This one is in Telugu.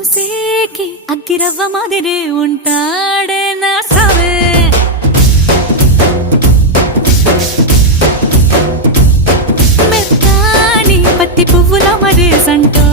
చూసేకి అగ్గిరవ్వ మాదిరి ఉంటాడే నా సవే మెత్తాని పత్తి పువ్వుల మరి సంటో